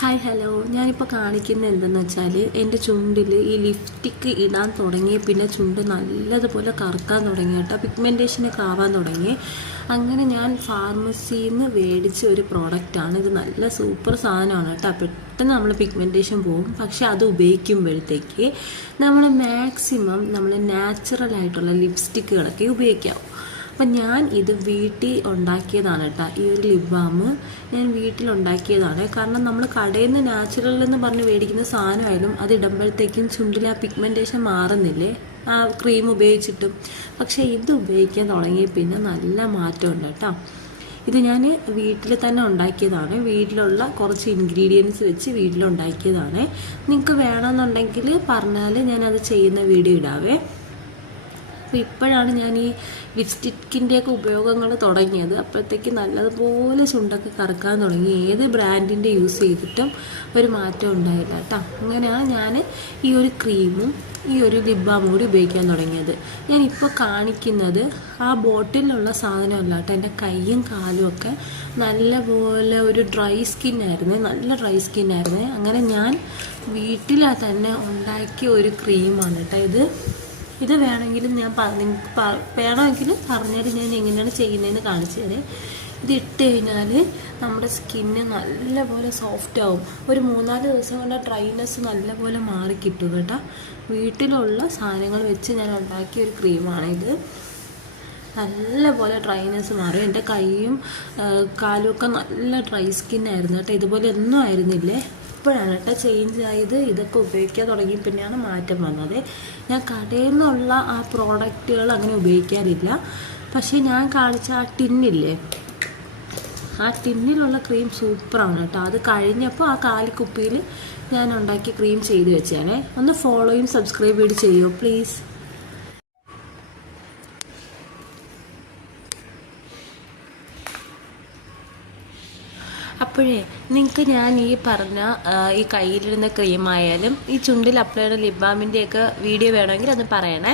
Hi hello, ഞാനിപ്പോൾ കാണിക്കുന്നത് എന്തെന്ന് വെച്ചാൽ എൻ്റെ ചുണ്ടിൽ ഈ ലിപ്സ്റ്റിക്ക് ഇടാൻ തുടങ്ങി. പിന്നെ ചുണ്ട് നല്ലതുപോലെ കറുക്കാൻ തുടങ്ങി കേട്ടോ, പിഗ്മെൻറ്റേഷനൊക്കെ ആവാൻ തുടങ്ങി. അങ്ങനെ ഞാൻ ഫാർമസിയിൽ നിന്ന് മേടിച്ച ഒരു പ്രോഡക്റ്റാണ് ഇത്. നല്ല സൂപ്പർ സാധനമാണ് കേട്ടോ. പെട്ടെന്ന് നമ്മൾ പിഗ്മെൻറ്റേഷൻ പോകും. പക്ഷെ അത് ഉപയോഗിക്കുമ്പോഴത്തേക്ക് നമ്മൾ മാക്സിമം നമ്മൾ നാച്ചുറലായിട്ടുള്ള ലിപ്സ്റ്റിക്കുകളൊക്കെ ഉപയോഗിക്കാം. അപ്പം ഞാൻ ഇത് വീട്ടിൽ ഉണ്ടാക്കിയതാണ് കേട്ടോ. ഈ ഒരു ലിപ് ബാം ഞാൻ വീട്ടിലുണ്ടാക്കിയതാണ്. കാരണം നമ്മൾ കടയിൽ നിന്ന് നാച്ചുറൽ എന്ന് പറഞ്ഞ് മേടിക്കുന്ന സാധനമായാലും അത് ഇടുമ്പോഴത്തേക്കും ചുണ്ടിൽ ആ പിഗ്മെൻറ്റേഷൻ മാറുന്നില്ലേ ആ ക്രീം ഉപയോഗിച്ചിട്ടും. പക്ഷേ ഇത് ഉപയോഗിക്കാൻ തുടങ്ങിയ പിന്നെ നല്ല മാറ്റമുണ്ട് കേട്ടോ. ഇത് ഞാൻ വീട്ടിൽ തന്നെ ഉണ്ടാക്കിയതാണ്. വീട്ടിലുള്ള കുറച്ച് ഇൻഗ്രീഡിയൻസ് വെച്ച് വീട്ടിലുണ്ടാക്കിയതാണ്. നിങ്ങൾക്ക് വേണമെന്നുണ്ടെങ്കിൽ പറഞ്ഞാൽ ഞാനത് ചെയ്യുന്ന വീഡിയോ ഇടാവേ. അപ്പോൾ ഇപ്പോഴാണ് ഞാൻ ഈ ലിപ്സ്റ്റിക്കിൻ്റെയൊക്കെ ഉപയോഗങ്ങൾ തുടങ്ങിയത്. അപ്പോഴത്തേക്ക് നല്ലതുപോലെ ചുണ്ടൊക്കെ കറക്കാൻ തുടങ്ങി. ഏത് ബ്രാൻഡിൻ്റെ യൂസ് ചെയ്തിട്ടും ഒരു മാറ്റം ഉണ്ടായില്ല കേട്ടോ. അങ്ങനെയാണ് ഞാൻ ഈ ഒരു ക്രീമും ഈ ഒരു ലിപ് ബാമും കൂടി ഉപയോഗിക്കാൻ തുടങ്ങിയത്. ഞാനിപ്പോൾ കാണിക്കുന്നത് ആ ബോട്ടിലുള്ള സാധനമല്ല കേട്ടോ. എൻ്റെ കൈയും കാലും ഒക്കെ നല്ലപോലെ ഒരു ഡ്രൈ സ്കിന്നായിരുന്നു, നല്ല ഡ്രൈ സ്കിന്നായിരുന്നു. അങ്ങനെ ഞാൻ വീട്ടിൽ തന്നെ ഉണ്ടാക്കിയ ഒരു ക്രീമാണ് കേട്ടോ ഇത് വേണമെങ്കിലും ഞാൻ നിങ്ങൾക്ക് വേണമെങ്കിൽ പറഞ്ഞാൽ ഞാൻ എങ്ങനെയാണ് ചെയ്യുന്നതെന്ന് കാണിച്ചു തരാം. ഇത് ഇട്ട് കഴിഞ്ഞാൽ നമ്മുടെ സ്കിന്ന് നല്ലപോലെ സോഫ്റ്റ് ആവും. ഒരു 3-4 ദിവസം കൊണ്ട് ഡ്രൈനെസ് നല്ലപോലെ മാറി കിട്ടും കേട്ടോ. വീട്ടിലുള്ള സാധനങ്ങൾ വെച്ച് ഞാൻ ഉണ്ടാക്കിയ ഒരു ക്രീമാണിത്. നല്ലപോലെ ഡ്രൈനെസ് മാറും. എൻ്റെ കൈയും കാലും ഒക്കെ നല്ല ഡ്രൈ സ്കിന്നായിരുന്നു കേട്ടോ. ഇതുപോലെ ഒന്നും ആയിരുന്നില്ലേ. ഇപ്പോഴാണ് കേട്ടോ ചേഞ്ച് ആയത്. ഇതൊക്കെ ഉപയോഗിക്കാൻ തുടങ്ങി പിന്നെയാണ് മാറ്റം വന്നത്. ഞാൻ കടയിൽ നിന്നുള്ള ആ പ്രോഡക്റ്റുകൾ അങ്ങനെ ഉപയോഗിക്കാറില്ല. പക്ഷേ ഞാൻ കാണിച്ച ആ ടിന്നില്ലേ, ആ ടിന്നിലുള്ള ക്രീം സൂപ്പറാണ് കേട്ടോ. അത് കഴിഞ്ഞപ്പോൾ ആ കാലിക്കുപ്പിയിൽ ഞാൻ ഉണ്ടാക്കിയ ക്രീം ചെയ്ത് വെച്ചാണേ. ഒന്ന് ഫോളോയും സബ്സ്ക്രൈബ് ചെയ്ത് ചെയ്യുമോ പ്ലീസ്. അപ്പോഴേ നിങ്ങൾക്ക് ഞാൻ ഈ പറഞ്ഞ ഈ കയ്യിലിടുന്ന ക്രീമായാലും ഈ ചുണ്ടിൽ അപ്ലൈ ചെയ്യുന്ന ലിപ് ബാമിൻ്റെയൊക്കെ വീഡിയോ വേണമെങ്കിൽ അത് പറയണേ.